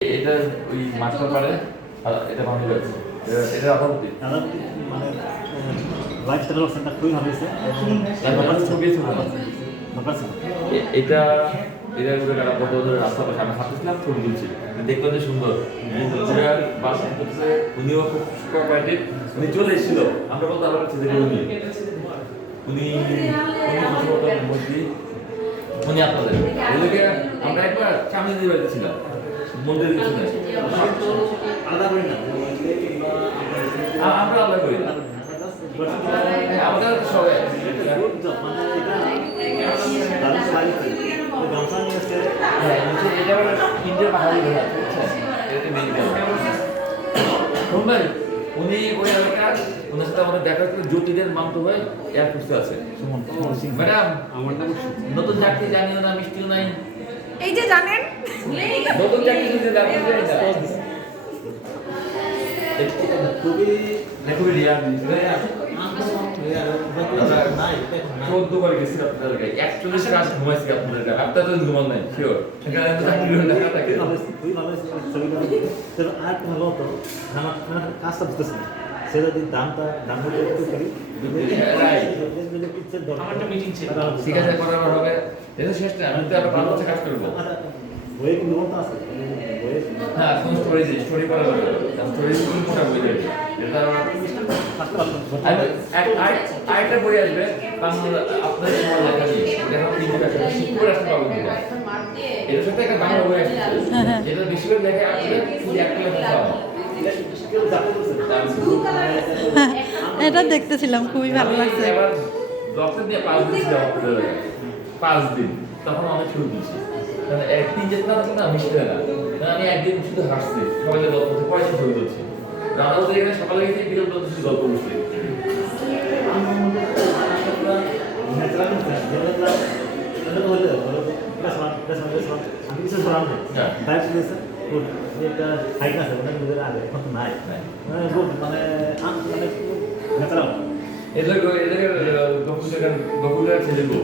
এটা ওই মাস্টার পারে এটা ভালো লাগছে এটা আদালতি মানে লাইফস্টাইল সেন্টার খুবই ভালো হয়েছে এটা এটা কত রাস্তা পাশে আমি হাঁটছিলাম ছবি তুলছি দেখলাম যে সুন্দর বাস করছে উনিও খুব কোঅপারেটিভ উনি চলে এসেছিল আমরা বলতে আমার কাছে দেখে উনি উনি উনি আপনাদের এদিকে আমরা একবার সামনে দিয়ে বেড়েছিলাম মন্দিরের পিছনে আলাদা করি না আমরা আলাদা করি না আমাদের সবাই ইন্ডিয়ার পাহাড়ি শুনবেন উনি ওই এলাকার ওনার সাথে আমাদের দেখা করে জ্যোতিদের মামতো হয়ে এয়ারফোর্সে আছে ম্যাডাম আমার নাম নতুন চাকরি জানিও না মিষ্টিও নাই এই যে জানেন নতুন চাকরি দিতে যাবেন খুবই খুবই রিয়ার চোদ্দবার গেছি আপনাদের এলাকায় 41 রাত ঘুমাইছি আপনাদের এলাকায় আপনার তো ঘুমান নাই শিওর সেখানে তো চাকরি দেখা থাকে খুবই ভালো ছবিটা আর কোনো হতো আমার কাজটা বুঝতেছে না সেটা যদি দামটা একটু করি ঠিক আছে করার হবে এটা শেষ না আমি তো আবার 5 বছর কাজ করবো বইয়ে কিন্তু বলতে আছে বইয়ে হ্যাঁ কোন স্টোরি করা হবে স্টোরি কোন সব বই দেবে এটা আরেকটা বই আসবে বাংলা আপনার সময় লেখা নিয়ে এটা আপনি লিখে শিক্ষক আসতে পারবেন না এর সাথে একটা বাংলা বই আসবে এটা বেশিরভাগ লেখা আসলে শুধু একটা লেখা পাবো এটা দেখতেছিলাম খুবই ভালো লাগছে এবার ডক্টর দিয়ে 5 দিন ছিল 5 দিন তখন অনেক শুরু দিয়েছি মানে একদিন যেতে পারছি না মিশতে না আমি একদিন শুধু হাসছি সবাইকে গল্প করছি পয়সা শুরু করছি রান্না হতে এখানে সকালে গেছে বিকেল পর্যন্ত গল্প করছি গফুরের ছেলে গো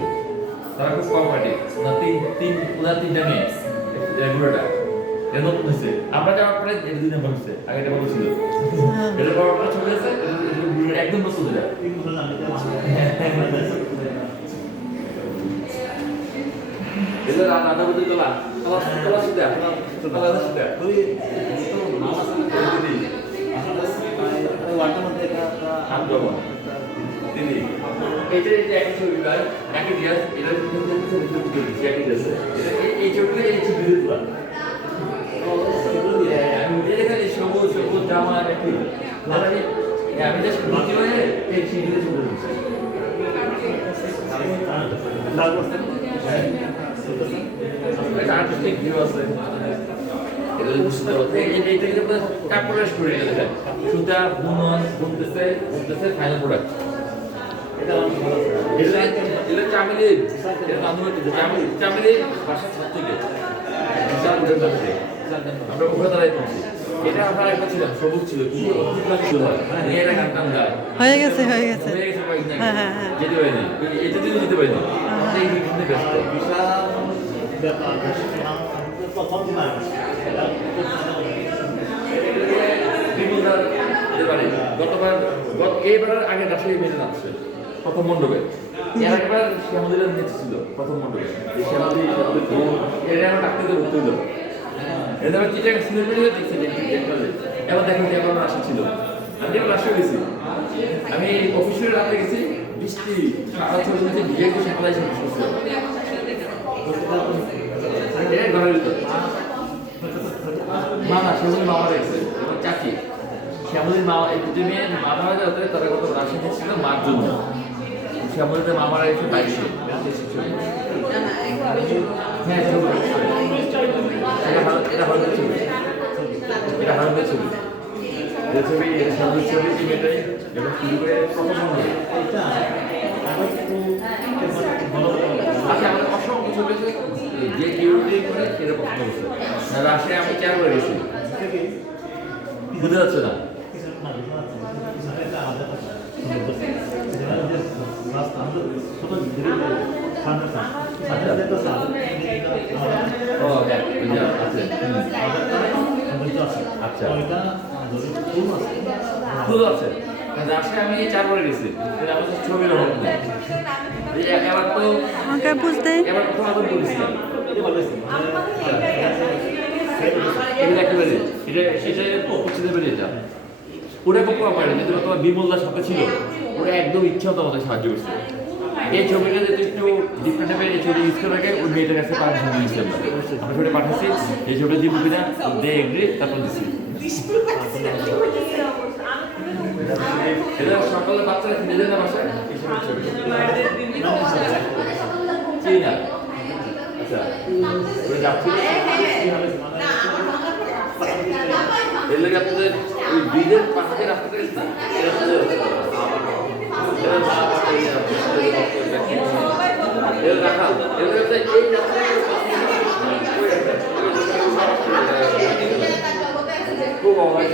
তারা খুব কোঅপারেটিভ ওনার তিনটা মেয়ে রেগুলারটা এটা নতুন হয়েছে আমরা যাওয়ার পরে এটা 2 নম্বর হচ্ছে আগে এটা বড় ছিল এটা বড় বড় চলে গেছে একদম নতুন এটা এটা রান্না করতে তোলা তোলা সুদা তোলা সুদা খুবই মামা দিদি ওয়াটার মধ্যে দিদি এইটা একই ছবি একই দিয়াস এটা একই দিয়াস এই ছবিটা এই ছবি তোলা আমি দেখে সবুজ সবুজ জামা একই আমি জাস্ট নিচে হয়ে এই সিঁড়িতে ছবি তুলছি আর্টিস্টিক ভিউ আছে এটা বুঝতে পারতে এইটা কিন্তু কাপড়ের স্টোরি এটা দেখেন সুতা বুনন বুনতেছে ফাইনাল প্রোডাক্ট এটা চামিলি এটা নামে চামিলি ভাষা ছাত্র থেকে আমরা উপরে পৌঁছি এটা আমরা একটা ছিলাম সবুজ ছিল কি এটা গান গায় হয়ে গেছে হ্যাঁ হ্যাঁ হ্যাঁ যেতে পারিনি এটা দিন যেতে পারিনি এই কিন্তু ব্যস্ত বিশাল ব্যাপার প্রথম দিন এইবার আগে রাজশাহী মেনে নাচছে প্রথম মণ্ডপে এর একবার শ্যামলীর নেচে ছিল প্রথম মণ্ডপে শ্যামলী এটা আমার ডাক্তারদের ভর্তি হলো এটা আমার চিঠি সিনেমা দেখছি এবার দেখেন যে আমার রাশি ছিল আমি এবার রাশি গেছি আমি অফিসের রাতে গেছি বৃষ্টি সারা ছোট হয়েছে বিয়ে করে সাপ্লাই শেষ করছে ঘরের ভিতর মা না সেগুলি মামা রয়েছে আমার চাচি শ্যামলীর মা এই দুটো মেয়ে মা মারা যাতে তারা কত রাশি ছিল মার জন্য শ্যামলীতে মা মারা গেছে 22 হ্যাঁ এটা ভারতের ছবি এটা ভারতের ছবি এই ছবি এটা শ্যামলীর ছবি এই মেয়েটাই এটা শুরু করে প্রথম আচ্ছা আমাদের অসংখ্য ছবি আছে যে কিউরিটি করে সেটা পছন্দ করছে রাশিয়া আমি চার করে গেছি বুঝতে যাচ্ছে না ও ওই যে আছে সম্মিলিত আছে। আচ্ছা। ওইটা ধরুন ফুল আছে। ফুল আছে রাজশাহী আমি 4 বারে গেছি কিন্তু আমার কাছে ছবির অভাব নেই এই এবার তো আমাকে বুঝতে এবার প্রথম আদর করেছিলাম এটা ভালো হয়েছে। এটা একেবারে সেটা পৌঁছে দেবে এটা ওটা কখনো পারে যেহেতু তোমার বিমলদার সাথে ছিল ওরা একদম ইচ্ছা হতো আমাদের সাহায্য করছে এই ছবিটা যদি একটু ডিফারেন্ট টাইপের এই ছবি ইউজ করে রাখে ওই মেয়েটার কাছে পারমিশন নিয়েছিলাম আমরা ছবিটা পাঠাচ্ছি এই ছবিটা দিব কিনা দে এগ্রি তারপর দিচ্ছি এটা সকালে বাচ্চারা কিনে দেয় না বাসায় এই ছবির ছবি চিনি না আচ্ছা ওরা যাচ্ছি এর লাগে আপনাদের ওই ব্রিজের পাশে রাস্তাটা গেছে না এই রাস্তাটা এর রাখা এর লাগে এই রাস্তাটা খুব অভাব এই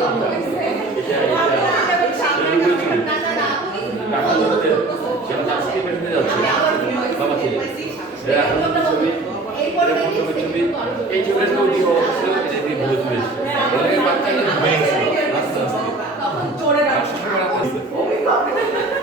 ছবি এই ছবিটা